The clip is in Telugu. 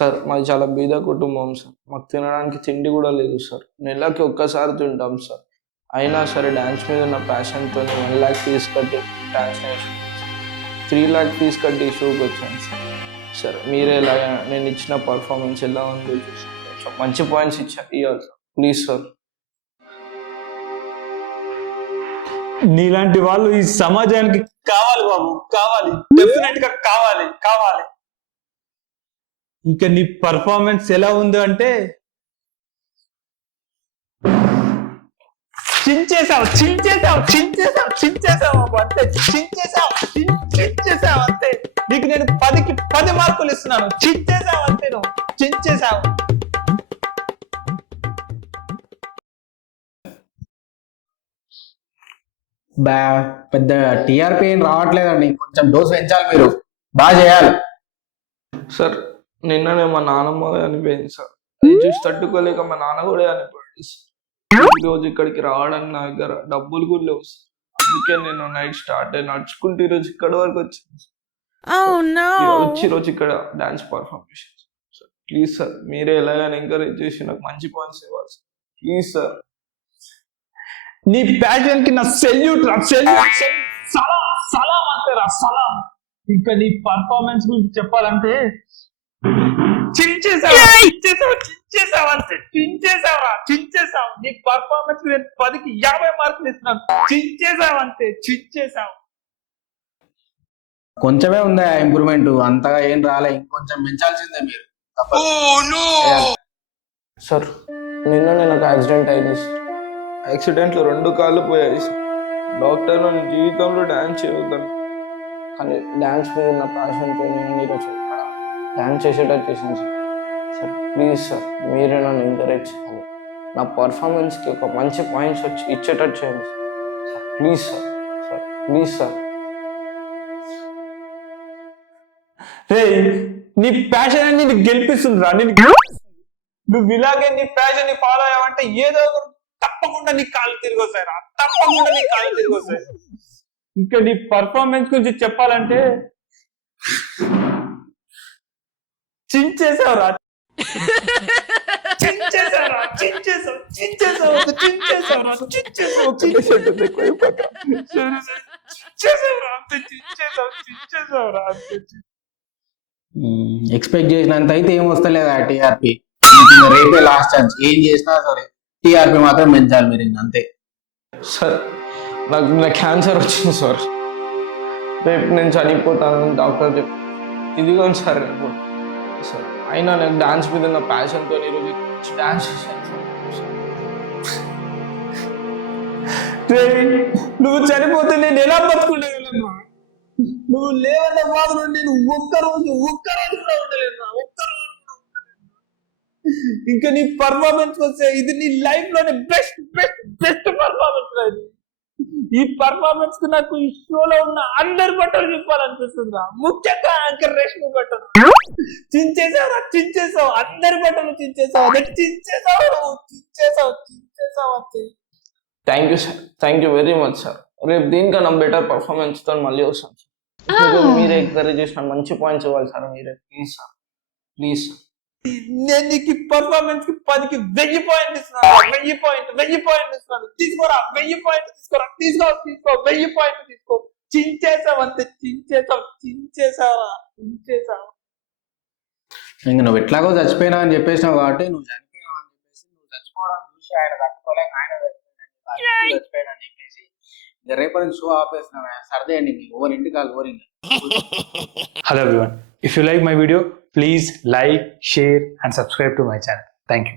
సార్ మాది చాలా బీద కుటుంబం సార్. మాకు తినడానికి తిండి కూడా లేదు సార్. నెలకి ఒక్కసారి తింటాం సార్. అయినా సరే డ్యాన్స్ మీద ఉన్న ప్యాషన్‌తో 1,00,000 ఫీజు కట్టి డ్యాన్స్ నేర్చుకున్నాను. 3,00,000 ఫీజు కట్టి ఈ షోకి వచ్చాను సార్. సార్ మీరే ఎలాగైనా నేను ఇచ్చిన పర్ఫార్మెన్స్ ఎలా ఉందో చూసి కొంచెం మంచి పాయింట్స్ ఇవ్వాలి సార్. Please sir. నీలాంటి వాళ్ళు ఈ సమాజానికి కావాలి బాబు, కావాలి, డెఫినెట్ గా కావాలి కావాలి. ఇంకా నీ పర్ఫార్మెన్స్ ఎలా ఉందో అంటే చించేసావు అంతే. నీకు నేను 10కి 10 మార్కులు ఇస్తున్నాను. చించేసావు అంతే, నువ్వు చించేసావు. పెద్ద టీఆర్పీ ఏం రావట్లేదండి, కొంచెం డోస్ పెంచాలి, మీరు బాగా చేయాలి సార్. నిన్ననే మా నాన్నమ్మ చనిపోయింది సార్. అది చూసి తట్టుకోలేక మా నాన్న కూడా చనిపోయింది సార్. ఈ రోజు ఇక్కడికి రావడానికి నా దగ్గర డబ్బులు కూడా లేవు సార్. అందుకే నేను నైట్ స్టార్ట్ అయ్యి నడుచుకుంటూ ఈరోజు ఇక్కడ వరకు వచ్చింది సార్. రోజు ఇక్కడ డాన్స్ పర్ఫార్మ్ చేశాను సార్. ప్లీజ్ సార్ మీరే ఎలాగైనా ఎంకరేజ్ చేసి నాకు మంచి పాయింట్స్ ఇవ్వాలి సార్. Please sir. నీ ప్యాషన్ కి నా సెల్యూట్ రా, సెల్యూట్, సలాం అంతే రా, సలాం. ఇంకా నీ పర్ఫార్మెన్స్ గురించి చెప్పాలంటే చించేసావు అంతే, చించేసావు. నీ పర్ఫార్మెన్స్ 10కి 50 మార్కులు ఇస్తున్నాను. చించేసావు. కొంచెమే ఉందా ఇంప్రూవ్మెంట్, అంతగా ఏం రాలే, ఇంకొంచెం పెంచాల్సిందే మీరు. సార్ నిన్ననే నాకు యాక్సిడెంట్ అయింది సార్. యాక్సిడెంట్లో 2 కాళ్ళు పోయాయి సార్. డాక్టర్ నన్ను జీవితంలో డ్యాన్స్ చేయవద్దాను, కానీ డ్యాన్స్ మీద ఉన్న ప్యాషన్తో నేను ఈరోజు డ్యాన్స్ చేసేటట్టు చేశాను సార్. సార్ ప్లీజ్ సార్ మీరే నన్ను ఎంకరేజ్ చేయాలి. నా పర్ఫార్మెన్స్కి ఒక మంచి పాయింట్స్ ఇచ్చేటట్టు చేయండి sir. Please sir. Sir please sir. రే, నీ ప్యాషన్ అని నీకు గెలిపిస్తుంది రా. నువ్వు ఇలాగే నీ ప్యాషన్ ని ఫాలో అయ్యావంటే ఏదో తప్పకుండా నీ కాళ్ళు తిరిగి వస్తాయి రా, తప్పకుండా నీ కాళ్ళు తిరిగి వస్తాయి. ఇంకా నీ పర్ఫార్మెన్స్ గురించి చెప్పాలంటే చించేసావు. ఎక్స్పెక్ట్ చేసినంత అయితే ఏం వస్తలేదా టీఆర్పీ. రేపే లాస్ట్ ఛాన్స్, ఏం చేసినా సరే టీఆర్పీ మాత్రం పెంచాలి మీరు, అంతే. సార్ నాకు క్యాన్సర్ వచ్చింది సార్. రేపు నేను చనిపోతానని డాక్టర్ చెప్పి ఇదిగోండి సార్ రిపోర్ట్ సార్. అయినా నేను డాన్స్ మీద ఉన్న ప్యాషన్తో ఈరోజు డాన్స్ చేశాను సార్. నువ్వు చనిపోతే నేను ఎలా బతుకుండగలను? నువ్వు లేవన్న మాత్రం నేను ఒక్కరోజు కూడా ఉండలేను. ఇంకా నీ పర్ఫార్మెన్స్ వస్తే ఇది నీ లైఫ్ లోనే బెస్ట్ పర్ఫార్మెన్స్ రాదు. ఈ పర్ఫార్మెన్స్ కు నాకు ఈ షోలో ఉన్న అందరి బట్టలు చెప్పాలనిపిస్తుందా, ముఖ్యంగా యాంకర్ రేష్మి బట్టలు. చించేసావు, అందరి బట్టలు చించేసావు అంతే. Thank you sir, thank you very much sir. రేపు దీనికన్నా బెటర్ పర్ఫార్మెన్స్తో మళ్ళీ వస్తాను సార్. మీరే ఎంకరేజ్ చేసిన మంచి పాయింట్స్ ఇవ్వాలి సార్ మీరే. Please sir, please sir. నేను నీకు పర్ఫార్మెన్స్ కి 10కి 1000 పాయింట్ ఇస్తున్నాను. 1000 పాయింట్ ఇస్తున్నాను. తీసుకోరా, 1000 పాయింట్ తీసుకోరా, తీసుకో 1000 పాయింట్ తీసుకో. చించేసావు అంతే, చించేసావు. ఇంక నువ్వు ఎట్లాగో చచ్చిపోయినా అని చెప్పేసినావు కాబట్టి నువ్వు చనిపోయినావు అని చెప్పేసి, నువ్వు చచ్చిపోవడం చూసి ఆయన తట్టుకోలేక ఆయన చచ్చిపోయినా అని చెప్పేసి ఇక రేపటి నుంచి షో ఆపేసినావా, సర్దేయండి మీ ఓవర్ ఇంటికి కాదు ఓరింగ్. Hello everyone. If you like my video, please like, share and subscribe to my channel. Thank you.